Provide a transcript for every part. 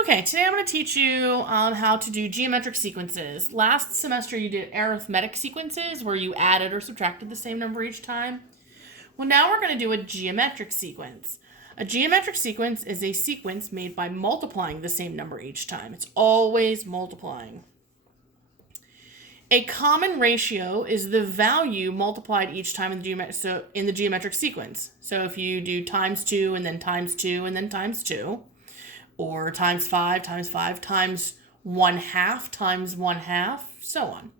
Okay, today I'm going to teach you how to do geometric sequences. Last semester you did arithmetic sequences where you added or subtracted the same number each time. Well, now we're going to do a geometric sequence. A geometric sequence is a sequence made by multiplying the same number each time. It's always multiplying. A common ratio is the value multiplied each time in the geometric sequence. So if you do times 2 and then times 2 and then times 2, or times 5 times 5 times 1/2 times 1/2, so on.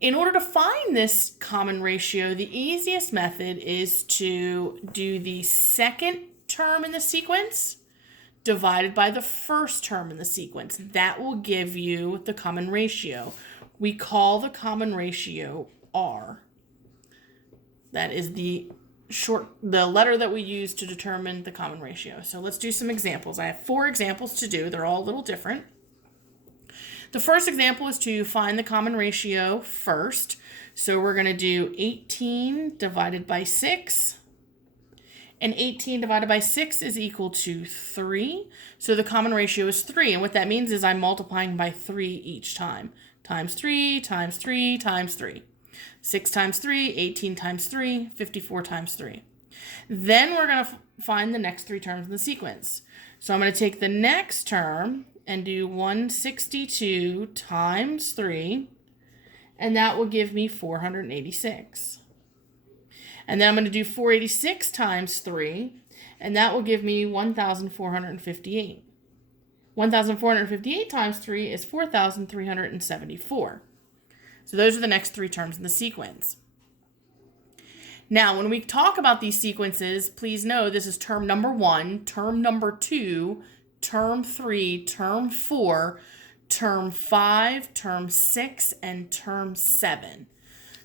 In order to find this common ratio, the easiest method is to do the second term in the sequence divided by the first term in the sequence. That will give you the common ratio. We call the common ratio R. That is the letter that we use to determine the common ratio. So let's do some examples. I have 4 examples to do. They're all a little different. The first example is to find the common ratio first. So we're going to do 18 divided by 6. And 18 divided by 6 is equal to 3. So the common ratio is 3. And what that means is I'm multiplying by 3 each time. Times 3, times 3, times 3. 6 times 3, 18 times 3, 54 times 3. Then we're going to find the next 3 terms in the sequence. So I'm going to take the next term and do 162 times 3, and that will give me 486. And then I'm going to do 486 times 3, and that will give me 1,458. 1,458 times 3 is 4,374. So those are the next 3 terms in the sequence. Now, when we talk about these sequences, please know this is term number 1, term number 2, term 3, term 4, term 5, term 6, and term 7.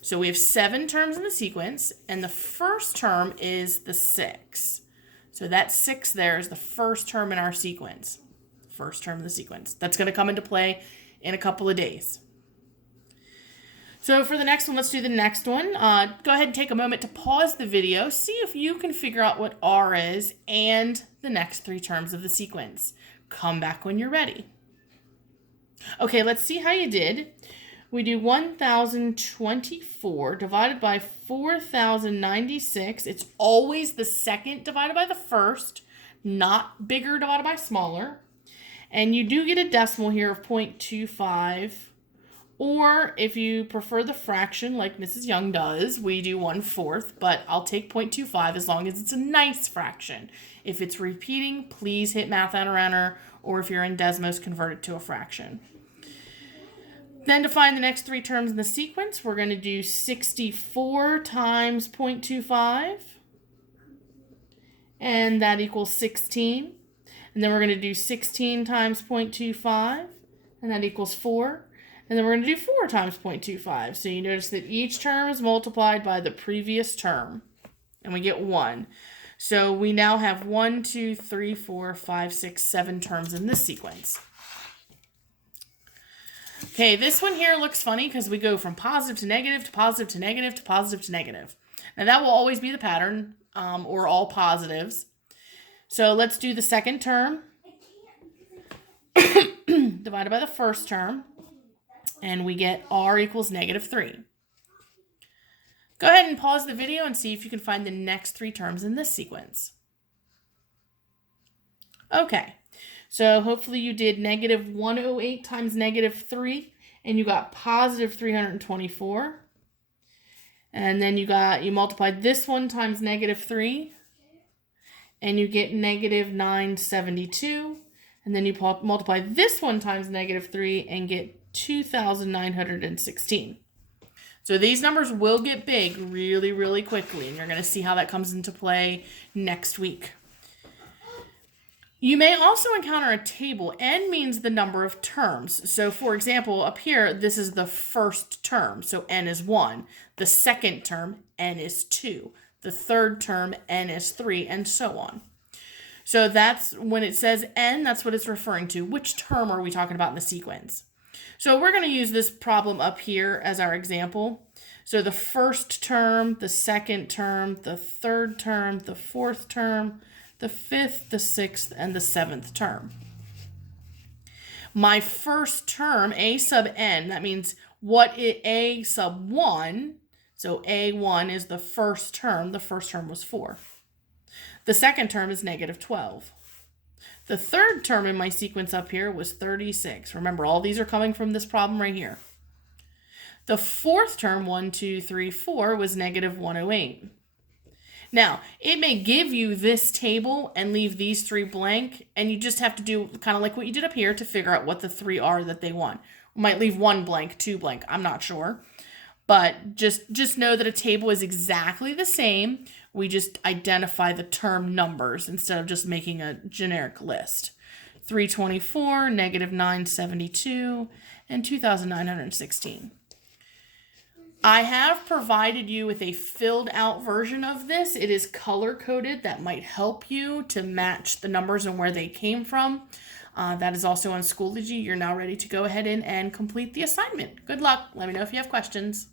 So we have 7 terms in the sequence, and the first term is the 6. So that 6 there is the first term in our sequence. First term in the sequence. That's going to come into play in a couple of days. So for the next one, let's do the next one. Go ahead and take a moment to pause the video, see if you can figure out what R is and the next 3 terms of the sequence. Come back when you're ready. Okay, let's see how you did. We do 1,024 divided by 4,096. It's always the second divided by the first, not bigger divided by smaller. And you do get a decimal here of 0.25. Or if you prefer the fraction like Mrs. Young does, we do 1/4, but I'll take 0.25 as long as it's a nice fraction. If it's repeating, please hit Math on a Runner, or if you're in Desmos, convert it to a fraction. Then to find the next 3 terms in the sequence, we're going to do 64 times 0.25, and that equals 16. And then we're going to do 16 times 0.25, and that equals 4. And then we're going to do 4 times 0.25. So you notice that each term is multiplied by the previous term. And we get 1. So we now have 1, 2, 3, 4, 5, 6, 7 terms in this sequence. Okay, this one here looks funny because we go from positive to negative to positive to negative to positive to negative. Now that will always be the pattern, or all positives. So let's do the second term divided by the first term. And we get R equals -3. Go ahead and pause the video and see if you can find the next 3 terms in this sequence. Okay, so hopefully you did -108 times -3, and you got positive 324. And then you multiplied this one times -3, and you get -972. And then you multiply this one times -3 and get 2,916. So these numbers will get big really, really quickly, and you're going to see how that comes into play next week. You may also encounter a table. N means the number of terms. So for example, up here, this is the first term, so N is 1. The second term, N is 2. The third term, N is 3, and so on. So that's when it says N, that's what it's referring to. Which term are we talking about in the sequence? So we're going to use this problem up here as our example. So the first term, the second term, the third term, the fourth term, the fifth, the sixth, and the seventh term. My first term, a sub n, that means a sub 1, so a1 is the first term. The first term was 4. The second term is negative 12. The third term in my sequence up here was 36. Remember, all these are coming from this problem right here. The fourth term, 1, 2, 3, 4, was negative 108. Now, it may give you this table and leave these 3 blank, and you just have to do kind of like what you did up here to figure out what the 3 are that they want. We might leave 1 blank, 2 blank, I'm not sure. But just know that a table is exactly the same. We just identify the term numbers instead of just making a generic list. 324, negative 972, and 2,916. I have provided you with a filled out version of this. It is color coded. That might help you to match the numbers and where they came from. That is also on Schoology. You're now ready to go ahead and complete the assignment. Good luck. Let me know if you have questions.